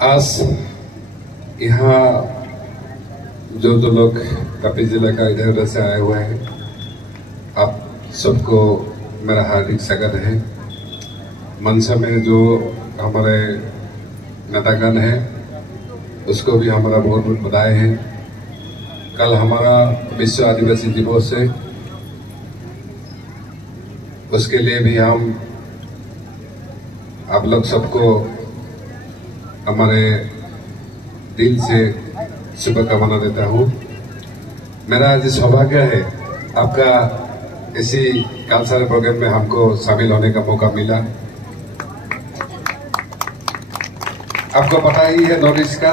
आज यहाँ जो लोग कपी जिले का इधर उधर से आए हुए हैं, आप सबको मेरा हार्दिक स्वागत है। मंच में जो हमारे नेतागण हैं उसको भी हमारा बहुत बहुत बधाई है। कल हमारा विश्व आदिवासी दिवस है, उसके लिए भी हम आप लोग सबको हमारे दिल से शुभकामना देता हूँ। मेरा आज सौभाग्य है आपका इसी कल्चरल प्रोग्राम में हमको शामिल होने का मौका मिला। आपको पता ही है नॉर्थ ईस्ट का,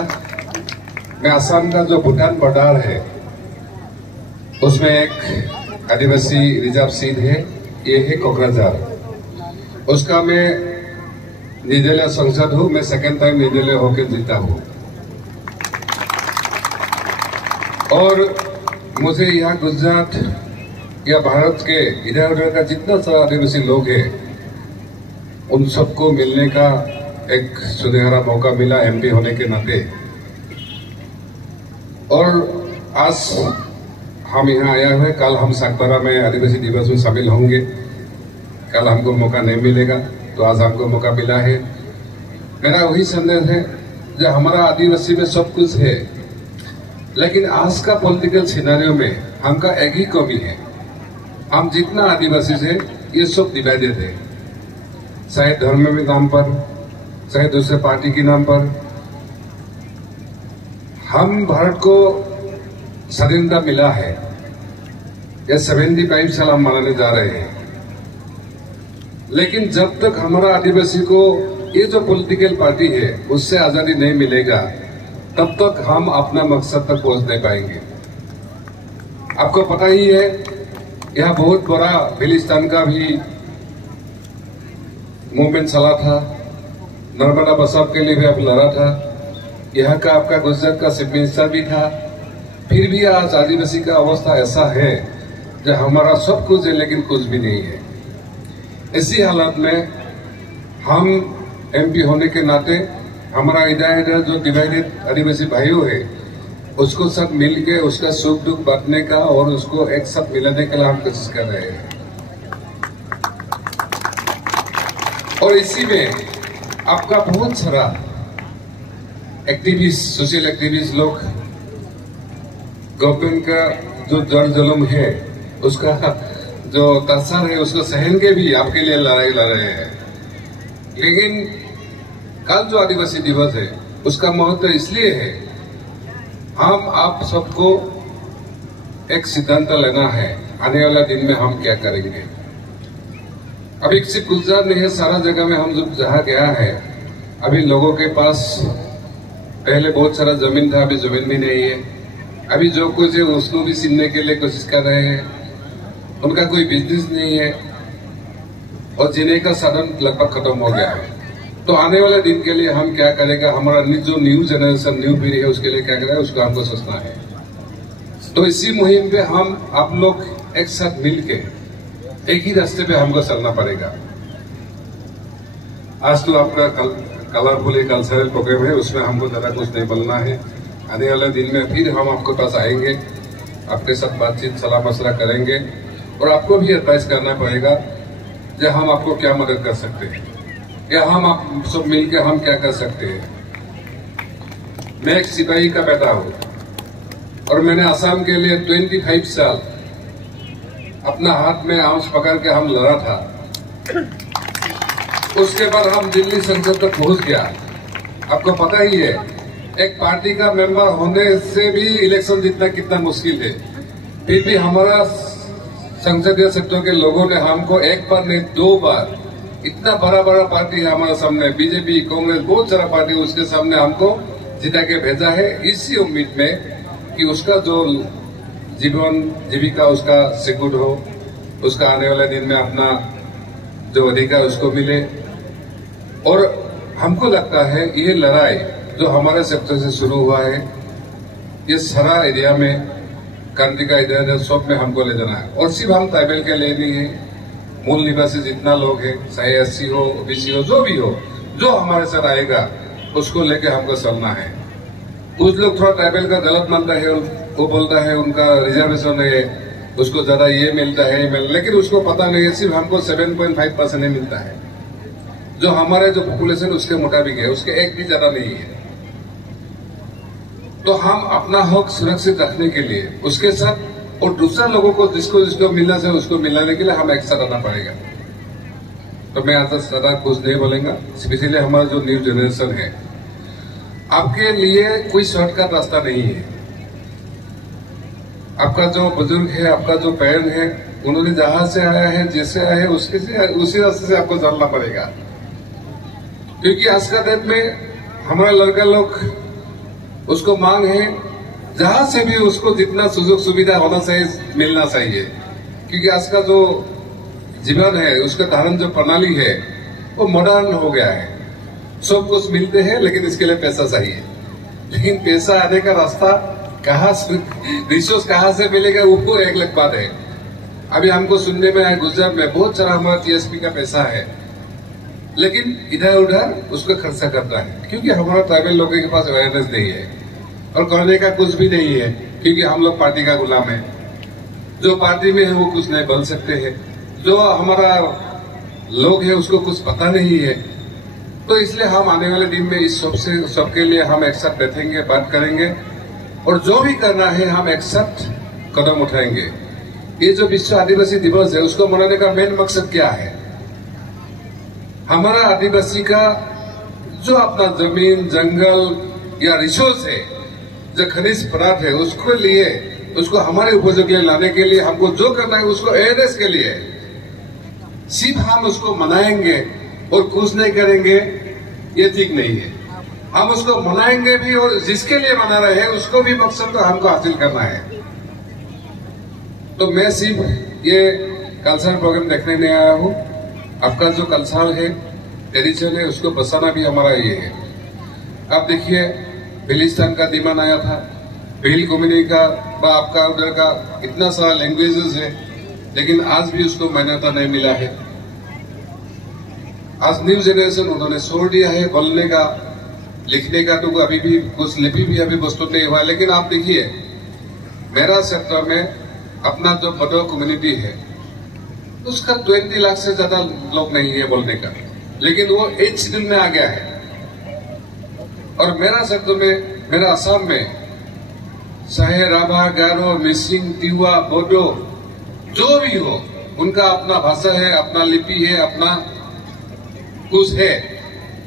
मैं असम का जो भूटान बॉर्डर है उसमें एक आदिवासी रिजर्व सीट है, ये है कोकराझार। उसका मैं निर्दलीय सांसद हूं, मैं सेकेंड टाइम निर्दलीय होकर जीता हूं। और मुझे यहाँ गुजरात या भारत के इधर उधर का जितना सारा आदिवासी लोग हैं उन सबको मिलने का एक सुनहरा मौका मिला एमपी होने के नाते। और आज हम यहाँ आया हुए, कल हम सागबारा में आदिवासी दिवस में शामिल होंगे। कल हमको मौका नहीं मिलेगा तो आज हमको मौका मिला है। मेरा वही संदेश है जो हमारा आदिवासी में सब कुछ है, लेकिन आज का पॉलिटिकल सिनेरियो में हमका एक ही कमी है, हम जितना आदिवासी है ये सब डिवाइडेड है, चाहे धर्म के नाम पर, चाहे दूसरे पार्टी के नाम पर। हम भारत को स्वाधीनता मिला है, ये 75 साल हम मनाने जा रहे हैं, लेकिन जब तक हमारा आदिवासी को ये जो पॉलिटिकल पार्टी है उससे आजादी नहीं मिलेगा तब तक हम अपना मकसद तक पहुंच नहीं पाएंगे। आपको पता ही है यह बहुत बड़ा बिलिस्तान का भी मूवमेंट चला था, नर्मदा बचाव के लिए भी आप लड़ा था, यहाँ का आपका गुजरात का चीफ मिनिस्टर भी था। फिर भी आज आदिवासी का अवस्था ऐसा है जो हमारा सब कुछ है लेकिन कुछ भी नहीं है। इसी हालत में हम एमपी होने के नाते हमारा इधर जो डिवाइडेड आदिवासी भाइयों है उसको सब मिलके उसका सुख दुख बांटने का और उसको एक साथ मिलाने के लिए हम कोशिश कर रहे हैं। और इसी में आपका बहुत सारा एक्टिविस्ट, सोशल एक्टिविस्ट लोग गवर्नमेंट का जो जल जुल्म है उसका जो तसर है उसको सहन के भी आपके लिए लड़ाई लड़ रहे हैं। लेकिन कल जो आदिवासी दिवस है उसका महत्व इसलिए है, हम आप सबको एक सिद्धांत लेना है आने वाला दिन में हम क्या करेंगे। अभी सिर्फ गुजरात नहीं है, सारा जगह में हम जहाँ गया है, अभी लोगों के पास पहले बहुत सारा जमीन था, अभी जमीन भी नहीं है। अभी जो कुछ है उसको भी छीनने के लिए कोशिश कर रहे हैं, उनका कोई बिजनेस नहीं है और जीने का साधन लगभग खत्म हो गया है। तो आने वाले दिन के लिए हम क्या करेगा, हमारा जो न्यू जनरेशन, न्यू पीढ़ी है उसके लिए क्या करेगा, उसको हमको सोचना है। तो इसी मुहिम पे हम आप लोग एक साथ मिलके एक ही रास्ते पे हमको चलना पड़ेगा। आज तो आपका कलरफुल कल्चरल प्रोग्राम है, उसमें हमको ज्यादा कुछ नहीं बोलना है। आने वाले दिन में फिर हम आपके पास आएंगे, आपके साथ बातचीत सलाह मशवरा करेंगे और आपको भी एडवाइस करना पड़ेगा कि हम आपको क्या मदद कर सकते हैं या हम आप सब मिलकर हम क्या कर सकते हैं। मैं एक सिपाही का बेटा हूं और मैंने असम के लिए 25 साल अपना हाथ में आंच पकड़ के हम लड़ा था। उसके बाद हम दिल्ली संसद तक पहुंच गया। आपको पता ही है एक पार्टी का मेंबर होने से भी इलेक्शन जीतना कितना मुश्किल है, फिर भी हमारा संसदीय क्षेत्रों के लोगों ने हमको एक बार नहीं 2 बार, इतना बड़ा बड़ा पार्टी है हमारे सामने, बीजेपी, कांग्रेस, बहुत सारा पार्टी, उसके सामने हमको जिता के भेजा है, इसी उम्मीद में कि उसका जो जीवन जीविका उसका सिक्योर हो, उसका आने वाले दिन में अपना जो अधिकार उसको मिले। और हमको लगता है ये लड़ाई जो हमारे सेक्टर से शुरू हुआ है ये सारा एरिया में, क्रांति का इधर सब में हमको ले जाना है। और सिर्फ हम ट्राइबल के लिए नहीं है, मूल निवासी जितना लोग हैं, चाहे एससी हो, ओबीसी हो, जो भी हो, जो हमारे साथ आएगा उसको लेके हमको चलना है। कुछ लोग थोड़ा ट्राइबल का गलत मानता है, वो बोलता है उनका रिजर्वेशन है, उसको ज्यादा ये मिलता है, लेकिन उसको पता नहीं है सिर्फ हमको 7.5% ही मिलता है, जो हमारे जो पॉपुलेशन उसके मुताबिक है, उसके एक भी ज्यादा नहीं है। तो हम अपना हक सुरक्षित रखने के लिए उसके साथ और दूसरा लोगों को जिसको जिसको मिलना चाहिए उसको मिलाने के लिए हम एक साथ आना पड़ेगा। तो मैं आज ज्यादा कुछ नहीं बोलेगा, स्पेशली हमारा जो न्यू जनरेशन है, आपके लिए कोई शॉर्टकट रास्ता नहीं है। आपका जो बुजुर्ग है, आपका जो पेरेंट है, उन्होंने जहां से आया है, जैसे आया है, उसी रास्ते से आपको चलना पड़ेगा। क्योंकि आज का डेट में हमारा लड़का लोग उसको मांग है जहां से भी उसको जितना सुযোগ सुविधा होना चाहिए मिलना चाहिए। क्योंकि आज का जो जीवन है, उसका धारण जो प्रणाली है वो मॉडर्न हो गया है, सब कुछ मिलते हैं, लेकिन इसके लिए पैसा चाहिए। लेकिन पैसा आने का रास्ता कहाँ रिसोर्स कहाँ से मिलेगा वो एक अलग बात है। अभी हमको सुनने में आया गुजरात में बहुत सारा हमारा टीएसपी का पैसा है, लेकिन इधर उधर उसको खर्चा करता है, क्योंकि हमारा ट्राइबल लोगों के पास अवेयरनेस नहीं है और करने का कुछ भी नहीं है। क्योंकि हम लोग पार्टी का गुलाम है, जो पार्टी में है वो कुछ नहीं बोल सकते हैं, जो हमारा लोग है उसको कुछ पता नहीं है। तो इसलिए हम आने वाले दिन में इस सबके लिए हम एक साथ बैठेंगे, बात करेंगे और जो भी करना है हम एक साथ कदम उठाएंगे। ये जो विश्व आदिवासी दिवस है उसको मनाने का मेन मकसद क्या है? हमारा आदिवासी का जो अपना जमीन, जंगल या रिसोर्स है, जो खनिज पदार्थ है, उसको लिए उसको हमारे उपयोग के लिए लाने के लिए हमको जो करना है उसको अवेयरनेस के लिए सिर्फ हम उसको मनाएंगे और कुछ नहीं करेंगे, ये ठीक नहीं है। हम उसको मनाएंगे भी और जिसके लिए मना रहे हैं उसको भी मकसद तो हमको हासिल करना है। तो मैं सिर्फ ये कल्चरल प्रोग्राम देखने नहीं आया हूँ। आपका जो कल्चर है, ट्रेडिशन है, उसको बचाना भी हमारा ये है। आप देखिए बिलिस्तान का डिमांड आया था, बिल कम्युनिटी का आपका उधर का इतना सारा लैंग्वेजेस है, लेकिन आज भी उसको मान्यता नहीं मिला है। आज न्यू जनरेशन उन्होंने छोड़ दिया है बोलने का, लिखने का, तो अभी भी कुछ लिपि भी अभी प्रस्तुत नहीं हुआ। लेकिन आप देखिए मेरा सेक्टर में अपना जो बडो कम्युनिटी है उसका 20 लाख से ज्यादा लोग नहीं है बोलने का, लेकिन वो 8 शेड्यूल में आ गया है। और मेरा सेक्टर में, मेरा असम में चाहे राभा, गारो, मिसिंग, तिवा, बोडो जो भी हो, उनका अपना भाषा है, अपना लिपि है, अपना कुछ है।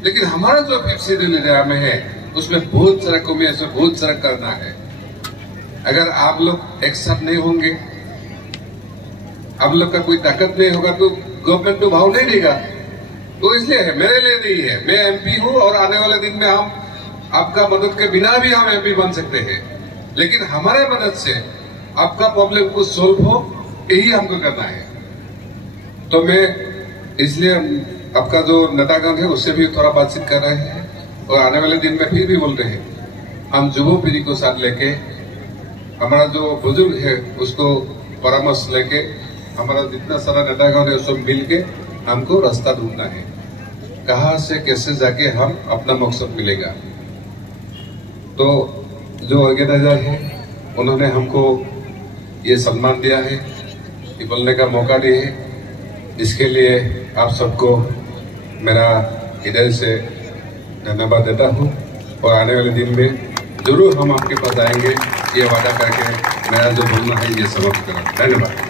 लेकिन हमारा जो 5th शेड्यूल इंडिया में है उसमें बहुत सारा कमी है, उसमें बहुत सारा करना है। अगर आप लोग एक साथ नहीं होंगे, आप लोग का कोई ताकत नहीं होगा, तो गवर्नमेंट तो भाव नहीं देगा। तो इसलिए है, मेरे लिए नहीं है। मैं एमपी हूं और आने वाले दिन में हम आपका मदद के बिना भी हम एमपी बन सकते हैं, लेकिन हमारे मदद से आपका प्रॉब्लम को सोल्व हो, यही हमको करना है। तो मैं इसलिए आपका जो नेतागण है उससे भी थोड़ा बातचीत कर रहे हैं और आने वाले दिन में फिर भी बोल रहे हैं हम युवा पीढ़ी को साथ लेके, हमारा जो बुजुर्ग है उसको परामर्श लेके, हमारा जितना सारा नेतागण है उसको मिल के हमको रास्ता ढूंढना है, कहां से कैसे जाके हम अपना मकसद मिलेगा। तो जो ऑर्गेनाइजर है उन्होंने हमको ये सम्मान दिया है, ये बोलने का मौका दिया है, इसके लिए आप सबको मेरा हृदय से धन्यवाद देता हूँ। और आने वाले दिन में जरूर हम आपके पास आएंगे, ये वादा करके मेरा जो बोलना है ये समाप्त करा। धन्यवाद।